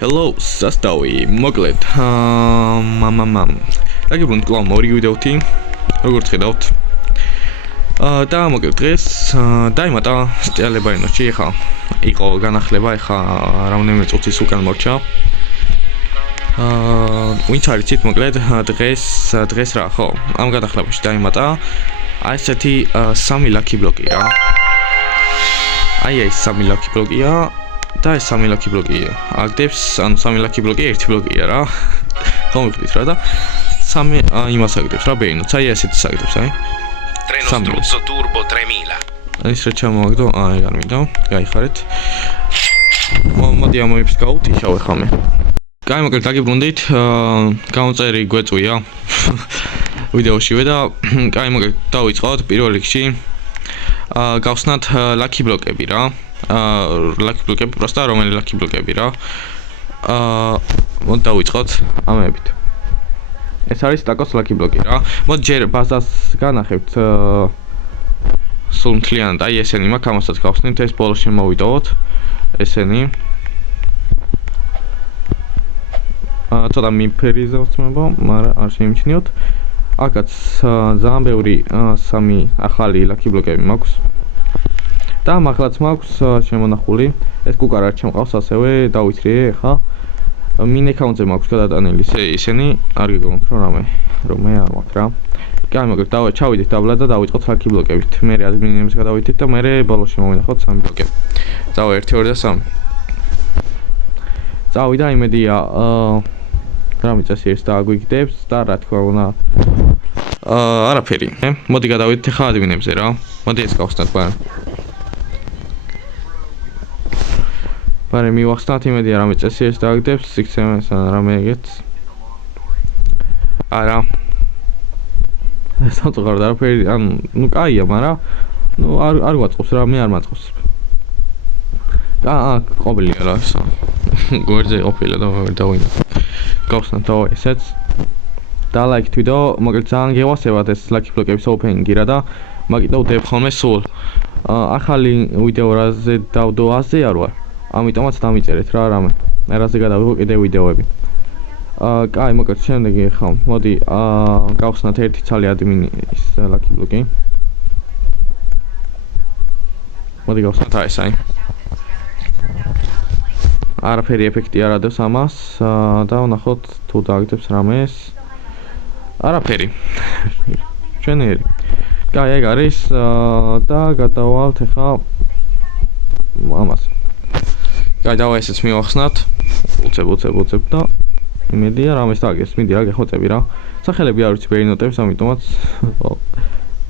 Hello, სასტავი, მოკლედ. დაგიბრუნდით კლავ მორი ვიდეოთი. როგორც ხედავთ. და მოკლედ დღეს დაიმატა სტიალება ენოში, ხა. იყო განახლება, ხა რამდენიმე წუთის უკან მორჩა. ვინც არიცით მოკლედ დღეს რა, ხო? ამ განახლებაში დაიმატა აი ესეთი 3 ლაკი ბლოკია. აი ეს 3 ლაკი ბლოკია. და ეს 3 ლაკი ბლოკი აგდებს, ანუ 3 ლაკი ბლოკი ერთი ბლოკია რა. ხომ ვიყიდით რა და 3 იმას აგდებს რა ბეინოც, აი ესეთი აგდებს, აი. Treno Struzzo Turbo 3000. ეს რა ჩამოვაგდო, აი არ მინდა, გაიხარეთ. მოდი ამოიფს გავუთიშავ ხამე. კაი, მოკლედ დაგიბრუნდით, გამომწერი გვეწვია ვიდეოშივე და კაი, მოკლედ დავიწყოთ პირველ რიგში. გავხსნათ ლაკი ბლოკები რა. ლაკი ბლოკები, პროსტა რომელი ლაკი ბლოკები რა. მოდი დავიწყოთ ამებით. ეს არის ტაკოს ლაკი ბლოკი რა. მოდი ჯერ ბაზას განახებთ სულ მთლიანად, აი ესენი მაქვს, ამასაც გავხსნით, ეს ბოლოს შემოვიდოვოთ. ესენი. ცოტა მიფერიზავცმებო, მაგრამ არ შეიმჩნიოთ. აქაც ძალიან ბევრი 3 ახალი ლაკი ბლოკები მაქვს. და მაღლაც მაქვს შემონახული, ეს კუკარ არ ჩემყავს ასევე დავიცრიე ხა. მინ აკაუნტზე მაქვს გადატანილი ისინი, არ გიგონთ რომე არ მაქვს რა. კაი, მოკლედ ჩავიდეთ დაბლა და დავიწყოთ ლაკი ბლოკებით. მე ადმინებს გადავიდეთ და მე ბოლოს შემოვინახოთ 3 ბლოკები. წავა 1 2 და 3. წავიდა იმედია რამე წესიერს დააგვიგდებს და რა თქმა უნდა არაფერი. მოდი გადავიდეთ ხა ადმინებზე რა. მოდი ეს გავხსნათ ბა. მაგრამ მივახსნათ იმედია რამე წესიერს დააგდებს, სიქსემეს ან რამე ეგეთს. არა. სამწუხაროდ არაფერი, ანუ კაია, მაგრამ არ გვაწყობს რა, მე არ მაწყობს. ყოფილია რა ესა. გვერდზე ყოფილა და ვერ დავინახე. გავხსნათ და ესეც. და ლაიქით ვიდეო, მოკლედ ძალიან გევასებათ ეს ლაკი ბლოკების ოპენინგი რა და მაგიტო ვდებ ხოლმე სულ. ახალი ვიდეო რაზე დავდო აზე არ ვარ. ამიტომაც დამიწერეთ რა რამე. რაზე გადავიღო კიდე ვიდეოები. კაი, მოკლედ შემდეგი ხა, მოდი გავხსნათ ერთი ცალი ადმინის ლაკი ბლოკი. მოდი გავხსნათ ეს აი. არაფერი ეფექტი არ ადევს ამას და ვნახოთ თუ დააგდებს რამეს. არაფერი. ჩვენერი. კაი, ეგ არის და გადავალთ ახლა ამას. კაი, დავა ესეც მივახსნათ. უცებ და იმედია რამეს დააგებს, მინდი რა გეხოწები რა. სახელები არ ვიცი ბეინოტებს, ამიტომაც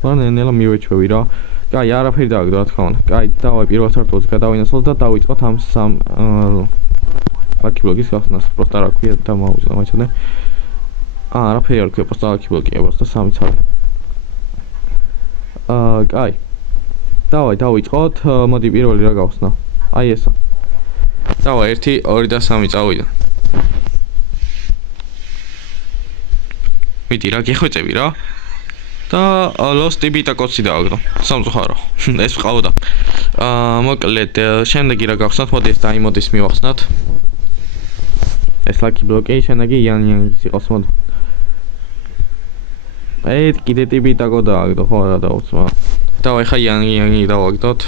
მაგრამ ნელა მივეჩვევი რა. კაი, არაფერი დააგდო რა თქმა უნდა. კაი, დავა პირველ სართულზე გადავინაცვლოთ და დავიწყოთ ამ 3 ლაკი ბლოკის გახსნას. პროსტა რა ქვია და მაუზა მაჩვენე. არაფერი არ ქვია, პროსტა ლაკი ბლოკია, პროსტა 3 ცალი. კაი. დავიწყოთ, მოდი პირველი რა გავხსნა. აი ესა. დავა 1 2 და 3 წავიდა. მიდი რა გეხვეწები რა. და ლოსტი ბიტა კოცი დააგდო. სამწუხარო. ეს ყავდა. მოკლედ შემდეგი რა გავხსნათ, მოდი ეს დაიმოდის მივახსნათ. ეს ლაკი ბლოკი შემდეგი იანის იყოს მოდი. კიდე ტიბიტა კო დააგდო, ხო რა დაუცვა. დავა ხა იანი დავაგდოთ.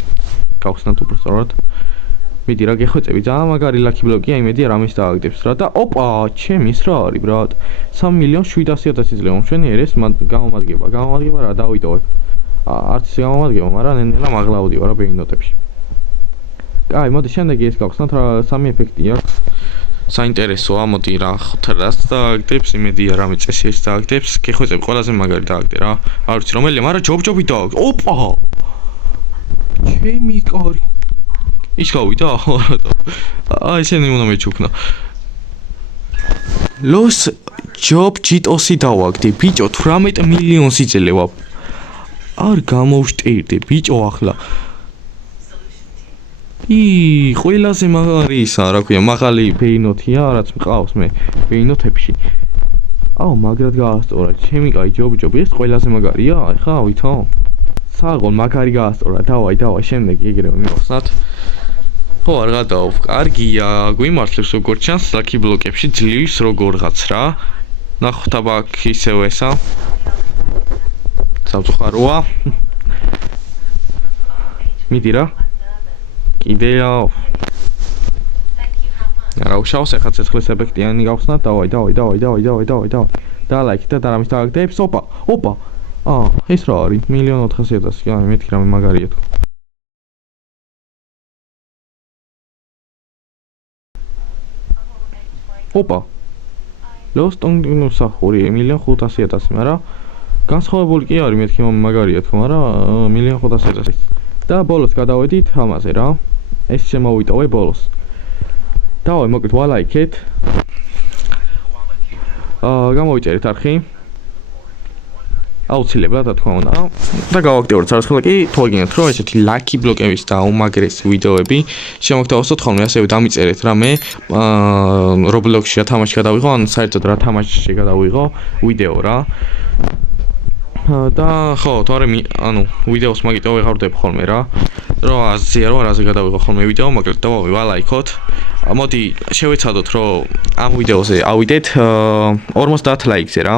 გავხსნათ უბრალოდ. მიდი რა გეხვეწები, ძალიან მაგარი ლაკი ბლოკია, იმედია რამის დააგდებს რა და ოპა, ჩემის რა არის ბრატ. 3.700.000 იძლევა მშვენიერ ეს გამომადგება რა დავიტოვებ. არც ის გამომადგება, მაგრამ ნელა მაღლავდი ვარ ბეინოტებში. კაი, მოდი შემდეგი ეს გავხსნათ რა 3 ეფექტი აქვს. საინტერესოა, მოდი რა ხოთრას დააგდებს, იმედია რამე წესიერს დააგდებს. გეხვეწები, ყველაზე მაგარი დააგდე რა. არ ვიცი რომელია, მაგრამ ჯობ-ჯობი დააგდე. ოპა! ჩემი კარი. ის გავიდა? ესენი უნდა მეჩუქნა. ლოს ჯობ ჯიტოსი დავაგდე, ბიჭო 18 მილიონს იძლევა. არ გამოვშტირდე, ბიჭო ახლა. ყველაზე მაგარი ისა, რა ქვია, მაღალი ბეინოთია, რაც მყავს მე ბეინოთებში. მაგრად გაასწორა, ჩემი კაი ჯობ-ჯობი, ეს ყველაზე მაგარია, ახლა ვითო. საღოლ მაგარი გაასწორა, დავაი, შემდეგი ეგრევე მივახსნათ. ხო, არ გადავალ. კარგია, გვიმართლებს როგორც ჩანს, ლაკი ბლოკებში ძლივს როგორღაც რა. ნახოთ აბა აქ ისევ ესა. სამწუხაროა. მიდი რა. კიდეა. რა უშავს ახლა ცეცხლის ეფექტიანი გავხსნათ. დავაი. და ლაიქი და რამის დააგდებს. ოპა. ეს რა არის? 1.400.000. აი, მეთქი რამე მაგარია თქო. ოპა. ლოსტონგ ნუსახური 1.500.000, მაგრამ განსხვავებული კი არის, მეთქი მაგარია თქო, მაგრამ 1.500.000. და ბოლოს გადავედით ამაზე რა. ეს შემოვიტოვე ბოლოს. დავაი, მოკლედ ვალაიქეთ. გამოვიწერეთ არხი. აუცილებლად რა თქმა უნდა. და გავაქტიუროთ სარცხვლა კი, თუ აგინათ რომ ესეთი ლაკი ბლოკების და უმაგრესი ვიდეოები შემოგთავაზოთ ხოლმე, ასევე დამიწერეთ რა მე Roblox-ში რა თამაში გადავიღო, ან საერთოდ რა თამაში გადავიღო ვიდეო რა. და ხო, თორე ანუ ვიდეოს მაგიტო ვეღარდებ ხოლმე რა. რომ აზია რომ არაზე გადავიღო ხოლმე ვიდეო, მაგრამ დავავი ვალაიქოთ. მოდი შევეცადოთ რომ ამ ვიდეოზე ავიდეთ 50 ლაიქზე რა.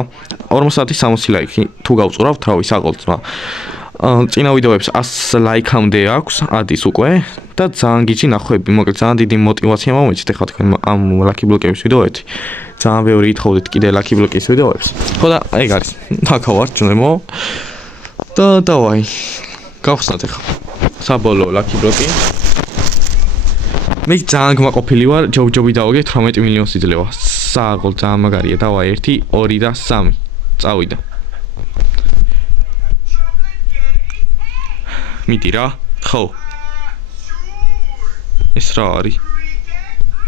50-60 ლაიქი თუ გავწურავთ რა ვისაყოლწმა. წინა ვიდეოებს 100 ლაიქამდე აქვს, ადის უკვე და ძალიან გიჩი ნახვები, მოკლედ ძალიან დიდი мотиваცია მომეცით ახლა თქვენ ამ ლაკი ბლოკების ვიდეოებში. ძალიან ბევრი ითხოვდით კიდე ლაკი ბლოკის ვიდეოებს. ხო და ეგ არის. თაქავართ ჯუნემო. და დავაი. გავხსნათ ახლა. საბოლოო ლაკი ბლოკი. მე ძალიან გმაყოფილი ვარ, ჯობ-ჯობი დავაგე 18 მილიონს იძლევა. სააღოლ ძალიან მაგარია. დავაი 1, 2 და 3. წავიდა. მიდი რა. ხო. ეს რა არის?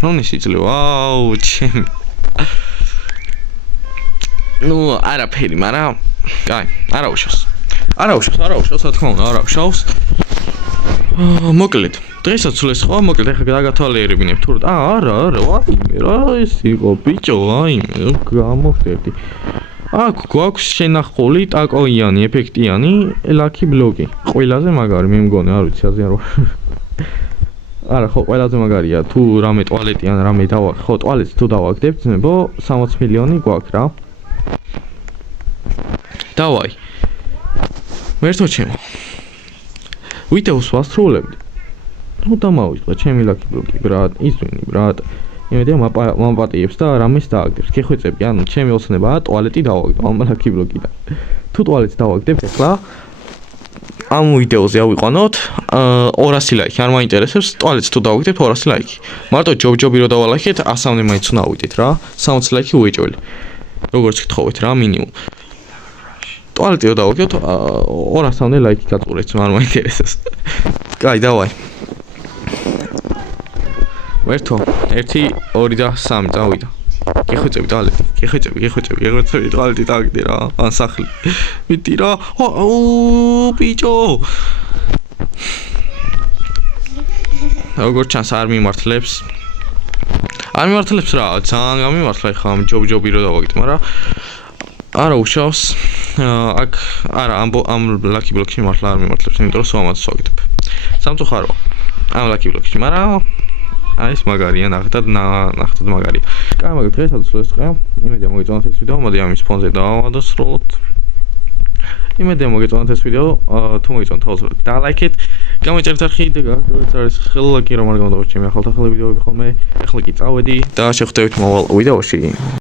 რომის იძლევა? აუ, ჩემი. ნუ არაფერი, მაგრამ კაი, არა უშავს, რა თქმა უნდა, არა უშავს. მოკლედ, დღესაც სულეს ხო, მოკლედ ახლა დაგათვალიერებინებ თუ არა, ვაიმე რა ეს იყო ბიჭო, ვაიმე, გამოვხდები. აქ გვაქვს შენახული ტაკოიანი, ეფექტიანი ლაკი ბლოკი. ყველაზე მაგარი, მე მგონი, არ ვიცი, აზიან რო. არა, ხო, ყველაზე მაგარია, თუ რამე ტუალეტი ან რამე დავაგდებ, ხო, ტუალეტს თუ დავაგდებ, ძმებო, 60 მილიონი გვაქვს რა. დავაი. მერთო ჩემო. ვიდეოს ვასრულებდი. ნუ დამავიწყდა ჩემი ლაკი ბლოკი, ბრატ, ისვენი, ბრატ. იმედია მაპატიებს და რამეს დააგდებს. გეხვეწები, ანუ ჩემი ოცნებაა ტუალეტი დავაგდებ ამ ლაკი ბლოკიდან. თუ ტუალეტს დავაგდებ ახლა ამ ვიდეოზე ავიყვანოთ 200 ლაიქი, არ მაინტერესებს ტუალეტს თუ დავაგდებ 200 ლაიქი. მარტო ჯობ-ჯობი რო დავალაიქეთ 100-მდე მაინც უნდა ავიდეთ რა. 60 ლაიქი უეჭველი. როგორც გთხოვეთ რა, მინიმუმ. ტუალეტი რო დავაგდებ 200-მდე ლაიქი გაწურეთ, არ მაინტერესებს. კაი, დავაი. ვერთო 1, 2 და 3 წავიდა. გეხვეწები ტუალეტი, გეხვეწები ტუალეტი დააგდე რა, ან სახლი. მიდი რა. აუ, ბიჭო. როგორც ჩანს არ მიმართლებს. არ მიმართლებს რა, ძალიან გამიმართლა ხა ამ ჯობ-ჯობი რო დავაგდე, მაგრამ არა უშავს. აქ არა ამ ლაკი ბლოკში მართლა არ მიმართლებს, იმიტომ რომ სვამაც ვაგდებ. სამწუხაროა. ამ ლაკი ბლოკში, მაგრამ აი ეს მაგარია, ნახეთ მაგარია. კაი, მაგრამ დღესაც ეს დღე. იმედია მოგეწონათ ეს ვიდეო, მოდი ამის ფონზე დავადასრულოთ. იმედია მოგეწონათ ეს ვიდეო, თუ მოგეწონათ თავისუფლად დალაიქეთ. გამოიწერეთ არხი და გაგრძელეთ არის ხელლაკი რომ არ გამოდავართ ჩემი ახალ ვიდეოები ხოლმე. ახლა კი წავედი და შევხვდებით მოვალ ვიდეოში.